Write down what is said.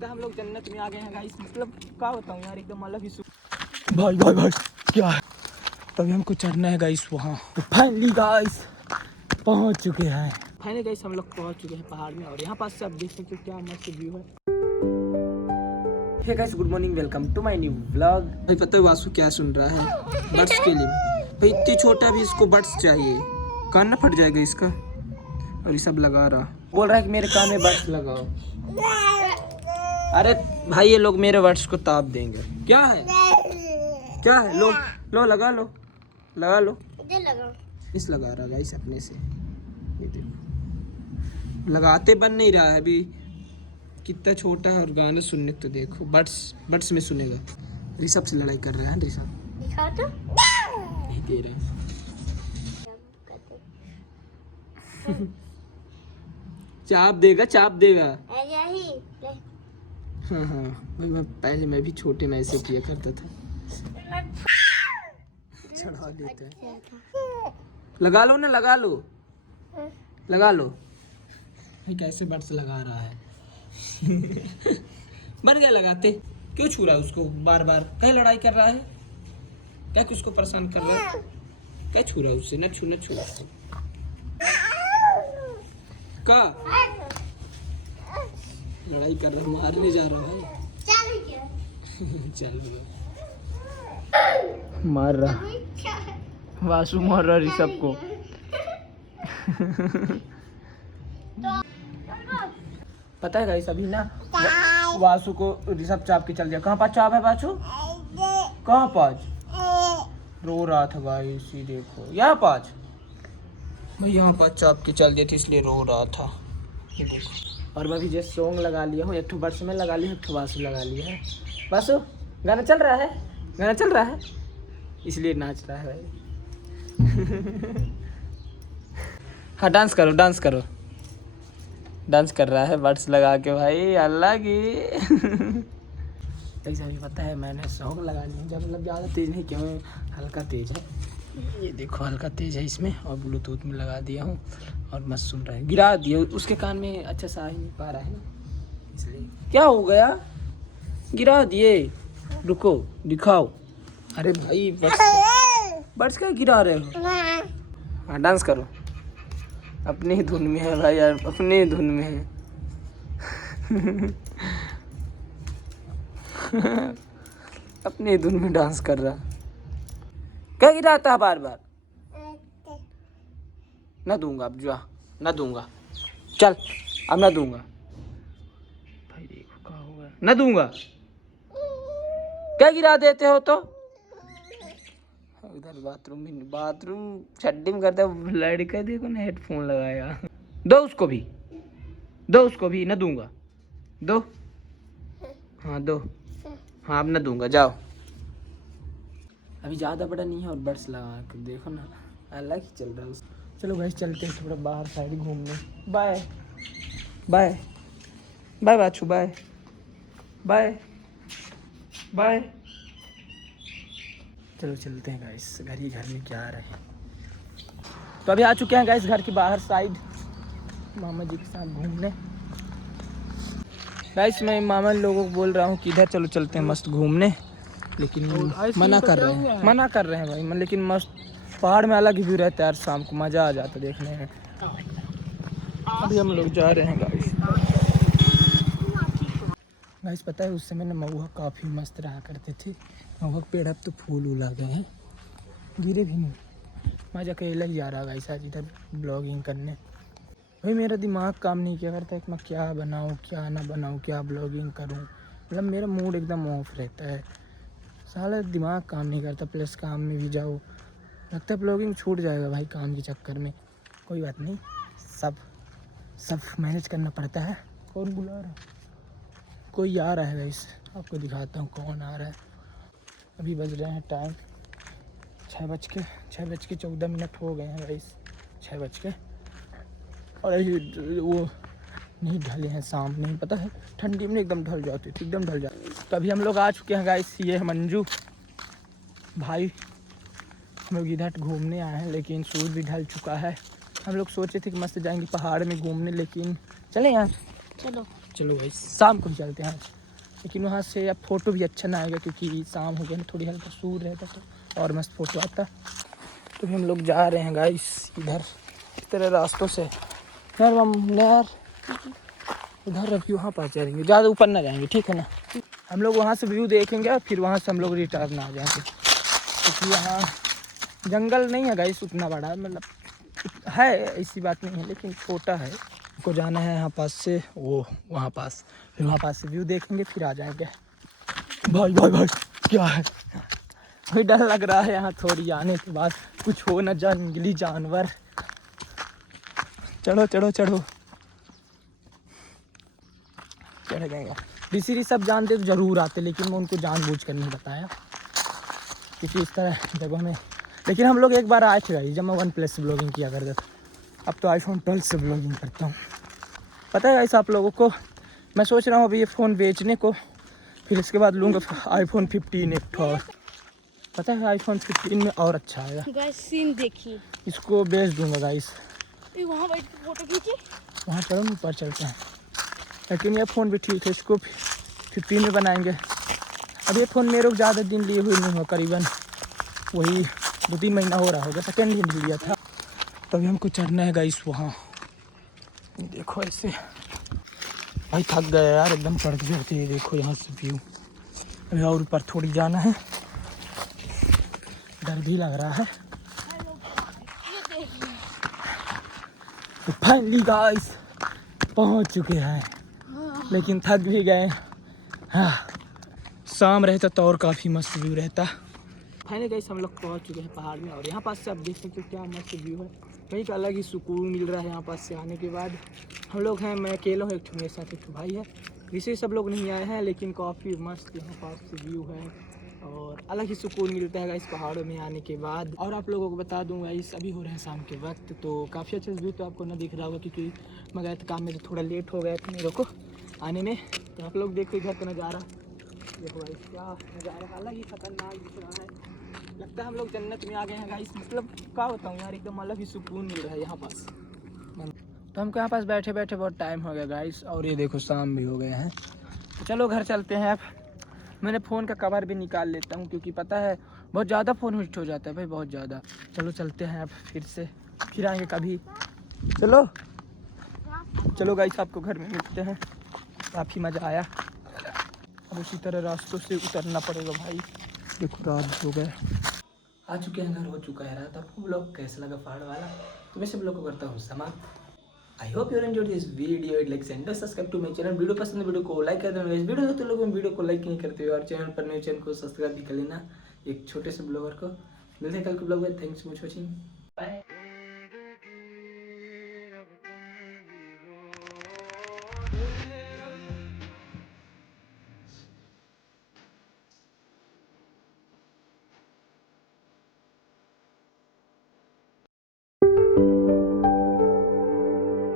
लगता है हम लोग जन्नत में आ गए हैं गाइस। मतलब क्या बताऊँ यार, एकदम अलग ही भाई भाई भाई क्या है। तभी हमको चढ़ना है गाइस वहाँ। तो फाइनली गाइस पहुँच चुके हैं। फाइनली गाइस हम लोग पहुँच चुके हैं पहाड़ में, और यहाँ पास से आप देख सकते हो क्या मस्त व्यू है। Hey guys good morning, welcome to my new vlog. भाई पता है वासु क्या सुन रहा है? बड्स के लिए। भाई इतनी छोटा भी इसको बड्स चाहिए, कान ना फट जाएगा इसका। और ये सब लगा रहा, बोल रहा है कि मेरे कान में बड्स लगाओ। अरे भाई ये लोग मेरे वर्ड्स को ताप देंगे। क्या है क्या है? लो लो लगा लो, लगा लो। इस लगा रहा गाइस अपने से, ये देखो लगाते बन नहीं रहा है अभी। कितना छोटा है, और गाना सुनने तो देखो, बड्स में सुनेगा। ऋषभ से लड़ाई कर रहा है। ऋषभ तो नहीं दे रहा। चाप देगा, चाप देगा। हाँ हाँ पहले मैं भी छोटे में ऐसे किया करता था। चढ़ा लेते हैं। लगा लो ना, लगा लो, लगा लो। कैसे बड्स लगा रहा है। बन गया लगाते। क्यों छू रहा है उसको बार बार? क्या लड़ाई कर रहा है? क्या किसको परेशान कर रहा है? क्या छू रहा है उससे? न छू न छू। का लड़ाई कर रहा, मारने जा रहा है। चल मार रहा वासु, मार रहा ऋषभ को। पता है गाइस अभी ना वासु को ऋषभ चाप के चल दिया। कहाँ पास चाप है वासु? कहाँ पास? रो रहा था गाइस, ये देखो यहाँ पास। भाई यहाँ पास चाप के चल दिए थे, इसलिए रो रहा था। ये देखो। और मैं भी जैसे सॉन्ग लगा लिया हूँ, एक ठो बर्ड्स में लगा लिया, एक ठो वासु लगा लिया है। वासु गाना चल रहा है, गाना चल रहा है, इसलिए नाच रहा है भाई। हाँ डांस करो, डांस करो। डांस कर रहा है बड्स लगा के भाई, अल्लाह की। ऐसा भी पता है मैंने सॉन्ग लगा लिया, जब मतलब ज़्यादा तेज़ नहीं किया, हल्का तेज़ है। ये देखो हल्का तेज़ है इसमें, और ब्लूटूथ में लगा दिया हूँ और मस्त सुन रहा है। गिरा दिया उसके कान में, अच्छा सा ही नहीं पा रहा है ना, इसलिए। क्या हो गया? गिरा दिए? रुको दिखाओ। अरे भाई बड्स क्या गिरा रहे हो? हाँ डांस करो। अपनी ही धुन में है भाई यार, अपनी ही धुन में है। अपनी धुन में डांस कर रहा। क्या गिराता है बार बार? ना दूंगा अब, जा ना दूंगा, चल अब ना दूंगा। भाई देखो क्या हुआ, ना दूंगा। क्या गिरा देते हो तो? उधर बाथरूम चड्डी में करता है लड़का, देखो ना हेडफोन लगाया। दो उसको भी, दो उसको भी, ना दूंगा। दो, हाँ दो। हाँ अब ना दूंगा, जाओ। अभी ज़्यादा बड़ा नहीं है, और बड्स लगा कर देखो ना, अलग ही चल रहा है। चलो भाई चलते हैं थोड़ा बाहर साइड घूमने। Bye bye bye Bachhu, bye bye bye. चलो चलते हैं गाइस, घर में क्या आ रहे हैं। तो अभी आ चुके हैं गाइस घर के बाहर साइड, मामा जी के साथ घूमने। गाइस मैं मामा लोगों को बोल रहा हूँ कि इधर चलो चलते हैं मस्त घूमने, लेकिन मना कर रहे हैं भाई। लेकिन मस्त पहाड़ में अलग ही व्यू रहता है यार, शाम को मज़ा आ जाता है देखने में। अभी हम लोग जा रहे हैं गाइस। पता है उस समय ना महुआ काफ़ी मस्त रहा करते थे। महुआ पेड़ अब तो फूल उल आ गए हैं, गिरे भी नहीं। मज़ा अकेला ही आ रहा गाइस आज इधर ब्लॉगिंग करने। भाई मेरा दिमाग काम नहीं किया करता है कि मैं क्या बनाऊँ क्या ना बनाऊँ, क्या ब्लॉगिंग करूँ। मतलब मेरा मूड एकदम ऑफ रहता है, साला दिमाग काम नहीं करता। प्लस काम में भी जाओ, लगता है ब्लॉगिंग छूट जाएगा भाई काम के चक्कर में। कोई बात नहीं, सब मैनेज करना पड़ता है। कौन बुला रहा है? कोई आ रहा है गाइस, आपको दिखाता हूँ कौन आ रहा है। अभी बज रहे हैं टाइम 6:14 हो गए हैं गाइस, 6 और वो नहीं ढले हैं, शाम नहीं पता है, ठंडी में एकदम ढल जाती थी, एकदम ढल जाती। तो अभी हम लोग आ चुके हैं गाइस, ये है मंजू भाई। हम लोग इधर घूमने आए हैं, लेकिन सूरज भी ढल चुका है। हम लोग सोचे थे कि मस्त जाएंगे पहाड़ में घूमने, लेकिन चले यार, चलो भाई शाम को ही चलते हैं आज, लेकिन वहाँ से अब फ़ोटो भी अच्छा ना आएगा क्योंकि शाम हो गया ना, थोड़ी हल्का सूर रहता तो और मस्त फ़ोटो आता। तो हम लोग जा रहे हैं गाइस इधर इस तरह रास्तों से, यार हम यार इधर अभी वहाँ पास जाएंगे, ज़्यादा ऊपर ना जाएंगे, ठीक है ना। हम लोग वहाँ से व्यू देखेंगे फिर वहाँ से हम लोग रिटर्न आ जाएंगे, क्योंकि यहाँ जंगल नहीं है गाइस उतना बड़ा, मतलब है ऐसी बात नहीं है लेकिन छोटा है। को जाना है यहाँ पास से वो वहाँ पास, फिर वहाँ पास से व्यू देखेंगे फिर आ जाएंगे। भाई भाई भाई क्या है, भाई डर लग रहा है यहाँ थोड़ी आने के बाद कुछ हो ना, जंगली जानवर। चढ़ो चढ़ो चढ़ो, चढ़ गएगा। ऋषि सब जानते तो ज़रूर आते, लेकिन मैं उनको जानबूझ कर नहीं बताया क्योंकि इस तरह जगह में। लेकिन हम लोग एक बार आए थे भाई जब मैं वन प्लस से ब्लॉगिंग किया करता था, अब तो आईफोन 12 से ब्लॉगिंग करता हूँ। पता है गाइस आप लोगों को, मैं सोच रहा हूँ अभी ये फ़ोन बेचने को, फिर इसके बाद लूँगा आईफोन 15 एक और। पता है आईफोन 15 में और अच्छा आएगा गाइस। सीन देखिए, इसको बेच दूँगा गाइस। वहाँ बैठ के फोटो खींचे, वहाँ चलो ऊपर चलते हैं। लेकिन ये फ़ोन भी ठीक है, इसको 15 में बनाएंगे। अब ये फ़ोन मेरे को ज़्यादा दिन लिए हुए नहीं हो, करीबन वही 2-3 महीना हो रहा होगा, सेकेंड हैंड लिया था। तभी हमको चढ़ना है गाइस वहाँ, देखो ऐसे भाई थक गया यार एकदम चढ़ते चढ़ते। ये देखो यहाँ से व्यू, अभी और ऊपर थोड़ी जाना है, डर भी लग रहा है। तो फाइनली गाइस पहुँच चुके हैं, लेकिन थक भी गए। हाँ शाम रहता तो और काफ़ी मस्त व्यू रहता। फाइनली गाइस हम लोग पहुँच चुके हैं पहाड़ में, और यहाँ पास से आप देख सकते हो क्या मस्त व्यू है। कहीं का अलग ही सुकून मिल रहा है यहाँ पास से आने के बाद। हम लोग हैं, मैं अकेला हूँ, एक मेरे साथ एक भाई है, जिसे सब लोग नहीं आए हैं, लेकिन काफ़ी मस्त यहाँ पास से व्यू है और अलग ही सुकून मिलता है इस पहाड़ों में आने के बाद। और आप लोगों को बता दूँ गाइस अभी हो रहे हैं शाम के वक्त, तो काफ़ी अच्छा व्यू तो आपको ना दिख रहा होगा क्योंकि मैं गया था काम में तो थोड़ा लेट हो गया था मेरे को आने में। तो आप लोग देखो इधर का नज़ारा, देखो भाई क्या नज़ारा, अलग ही खतरनाक दिख रहा है। लगता है हम लोग जन्नत में आ गए हैं गाइस, मतलब क्या बताऊँ यार, एकदम अलग ही सुकून मिल रहा है यहाँ पास। तो हमको यहाँ पास बैठे बैठे बहुत टाइम हो गया गाइस, और ये देखो शाम भी हो गए हैं। तो चलो घर चलते हैं। अब मैंने फ़ोन का कवर भी निकाल लेता हूँ क्योंकि पता है बहुत ज़्यादा फ़ोन हिट हो जाता है भाई, बहुत ज़्यादा। चलो चलते हैं अब फिर से, फिर आएंगे कभी। चलो चलो गाइस आपको घर में मिलते हैं, काफ़ी मज़ा आया। अब उसी तरह रास्तों से उतरना पड़ेगा भाई, देखो रात हो गए। आ चुके हैं, घर हो चुका है रात। आपको ब्लॉग कैसा लगा पहाड़ वाला, तो मैं सब ब्लॉग को करता हूँ समाप्त। I hope you enjoyed this video, it like and subscribe to my channel. Video पसंद है वीडियो को लाइक कर देना। इस वीडियो तो लोग वीडियो को लाइक नहीं करते हो और चैनल पर नए चैनल को सब्सक्राइब भी कर लेना, एक छोटे से ब्लॉगर को। मिलते हैं कल के ब्लॉग में, थैंक्स फॉर वॉचिंग, बाय।